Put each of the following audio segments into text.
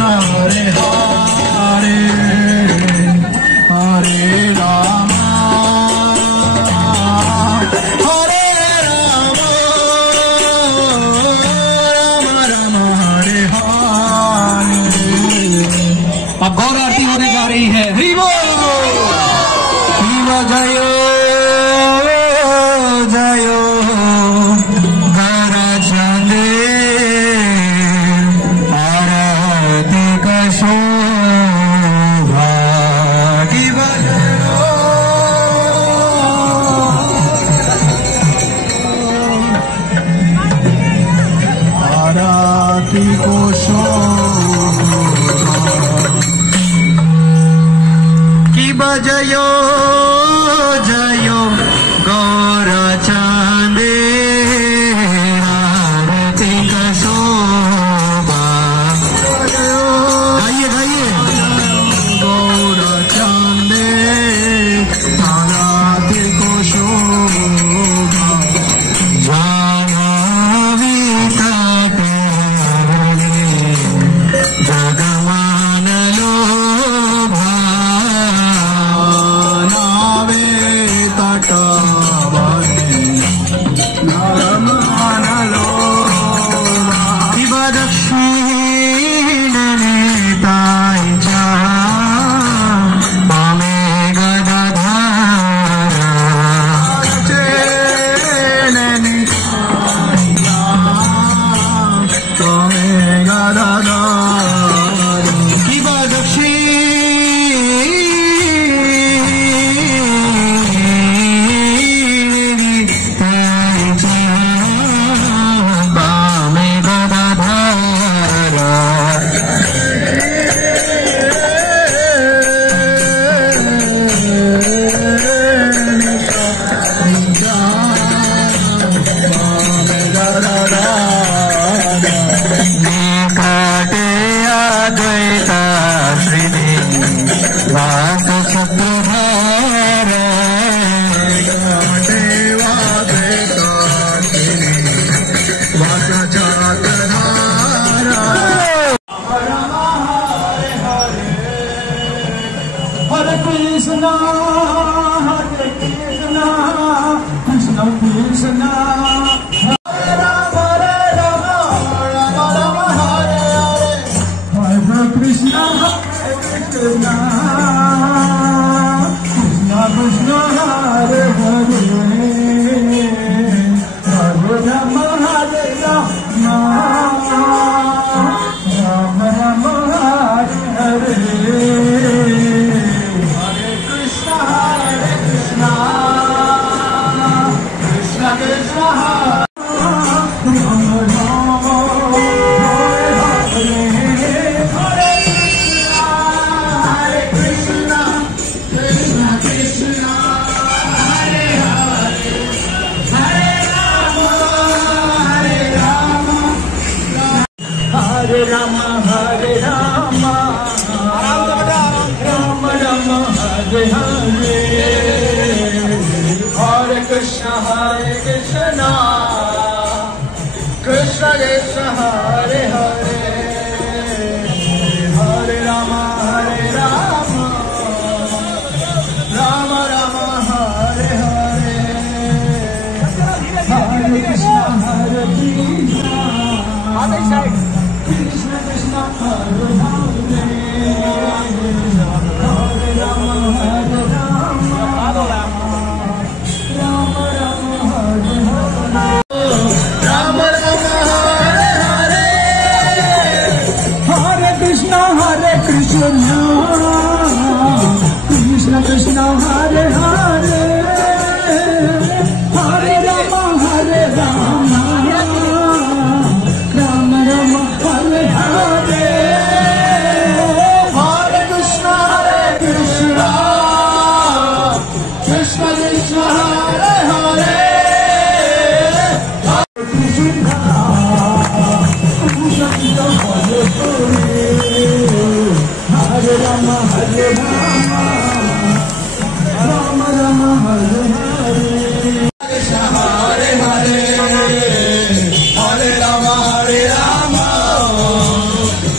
Krishna Hare Hare Hare Rama Hare Rama Rama Rama Hare Hare। अब गौर आरती होने जा रही है। हरि बोल जयो जयो घर चंदे आरती का शोभा की बजो आरती को शोभा की बजयो जयो गौर चांदे आरती का शोभा। गाइए गाइए गौर चांदे आरती को शोभा जानवी तक जगमान लो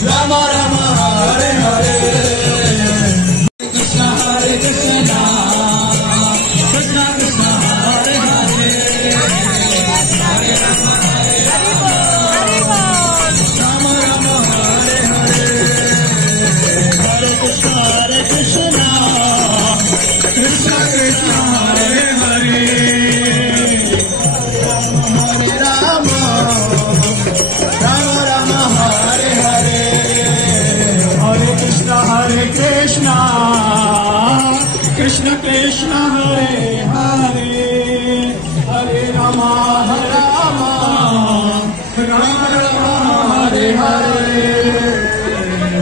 Rama Rama Hare Krishna, Krishna Krishna Hare Hare, Hare Rama, Rama Rama, Hare Hare,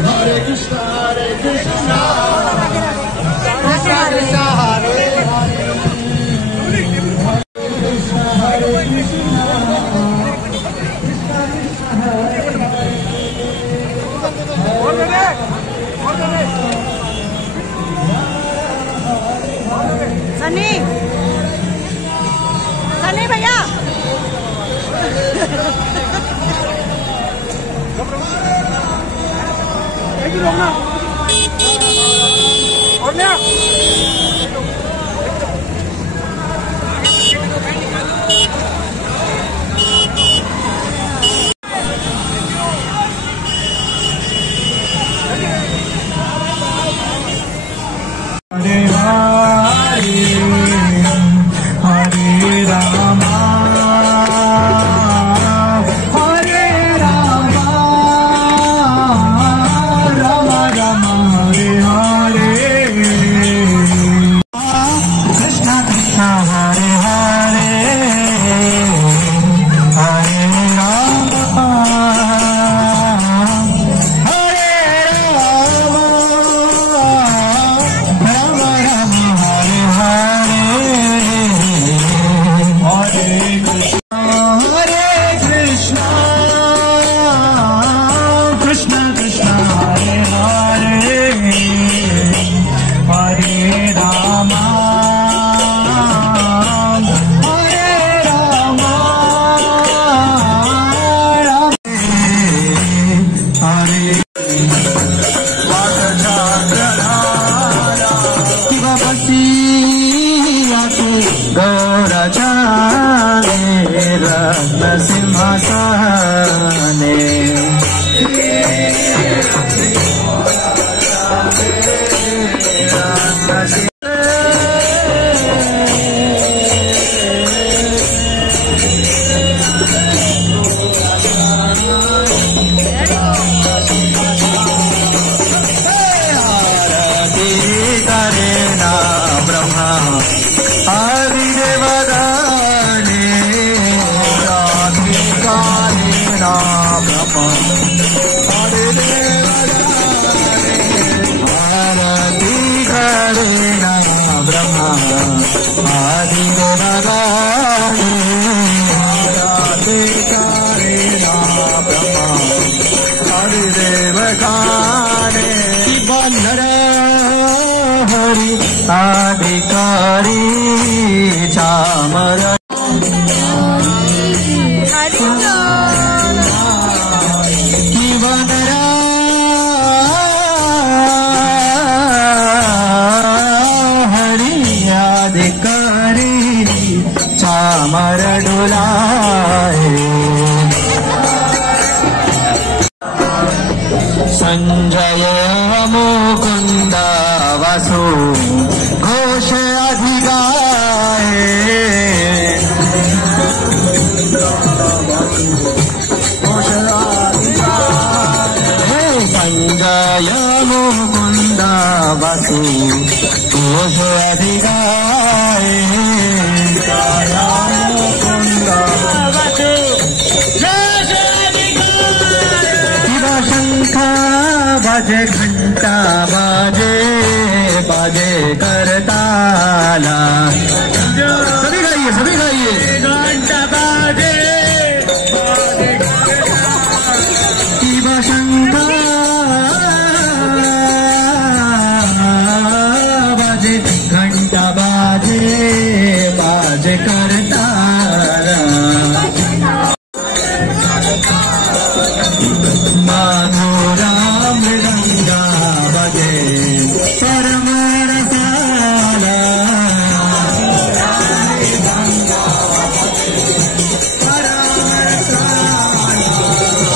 Hare Krishna, Krishna Krishna Hare Hare, Krishna Hare Krishna, Sunny Sunny भैया अधिकारी चामर हरियाधिकारी चामर डुलाए संजय मुकुंद वसु घोष अधिगाए संजय मुकुंद वसु घोष अधिगाए बाजे घंटा बाजे बाजे करताला सभी गाइए घंटा बाजे शंखा बाजे घंटा बाजे बाजे करताला माधुरा मृदंगा बजे परमर साला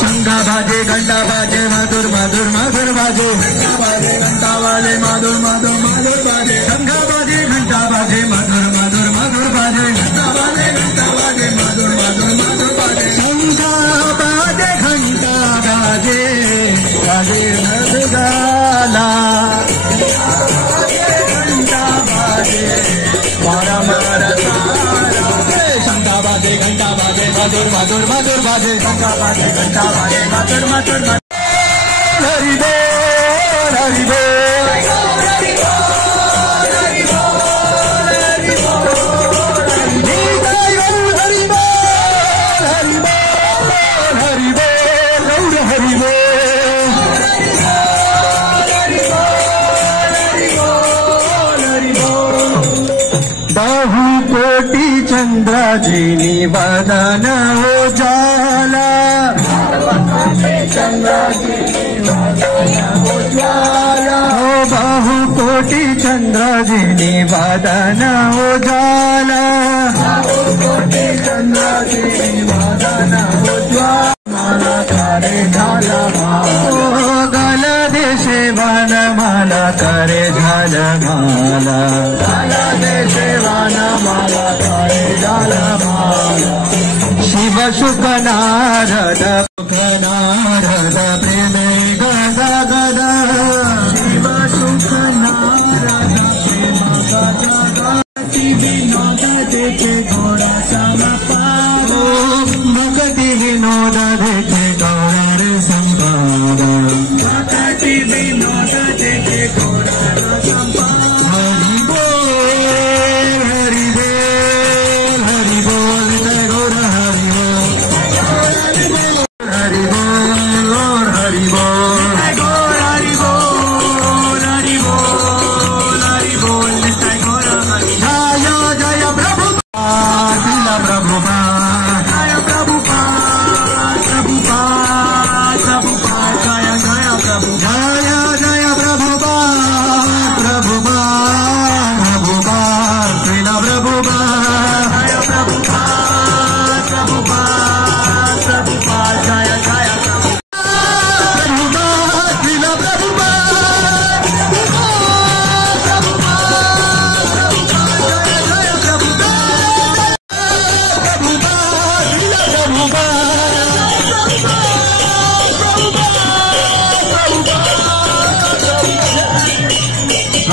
शंखा बाजे घंटा बाजे मधुर मधुर मधुर बाजे घंटा वाले मधुर मधुर मधुर बाजे शंखा बाजे घंटा बाजे मधुर मधुर मधुर बाजे घंटा बाजे घंटा बाजे मधुर मधुर मधुर बाजे शंखा बाजे घंटा बाजे बाजे मधुगाला मधुर मधुर मधुर बाजे शंखा बाजे घंटा बाजे मधुर मधुर हरि बोल हरि बोल बाहु कोटि चंद्राजिनी वदन उजाला हो बाहु कोटि चंद्राजिनी वदन उजाला माला करे गल देशे वन माला करे झल माला माला करे झल माला शिव शुक नारद प्रेमे गद गद शिव शुक नारद प्रेम गद गति विनोद देखे घोड़ा समपाद भक्ति विनोद देखे गौर संपाद भक्ति विनोद देखे गौर संपाद हरि बोल हरि बोल हरि बोल जय गौर हरि बोल हरि बोल और हरि बोल जय गौर हरि बोल हरि बोल हरि बोल जय गौर हरि जय जय प्रभु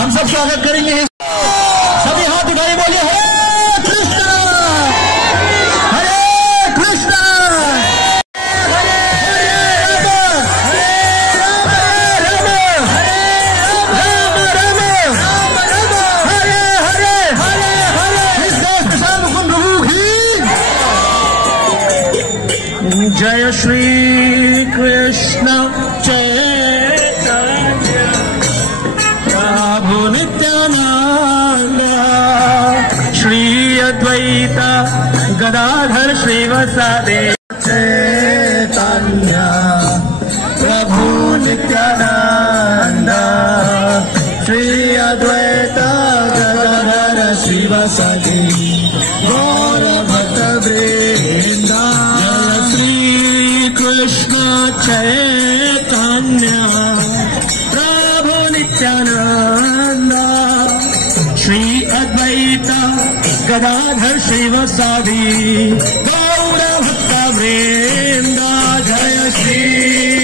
हम सब स्वागत करेंगे सभी हाथ उठाए बोलिए हरे कृष्ण हरे कृष्ण हरे राम हरे हरे इस देश के शान मुकुंद प्रभु की जय श्री कृष्ण श्री अद्वैत गदाधर श्रीवसादे चैतन्य प्रभु नित्यानंद श्री अद्वैत गदाधर श्रीवसादे गौर भक्त वृंद श्री कृष्ण चैतन्य प्रभु नित्यानंद श्री अद्वैत गदाधर श्रीवसादि गौर भक्त वृंद जय श्री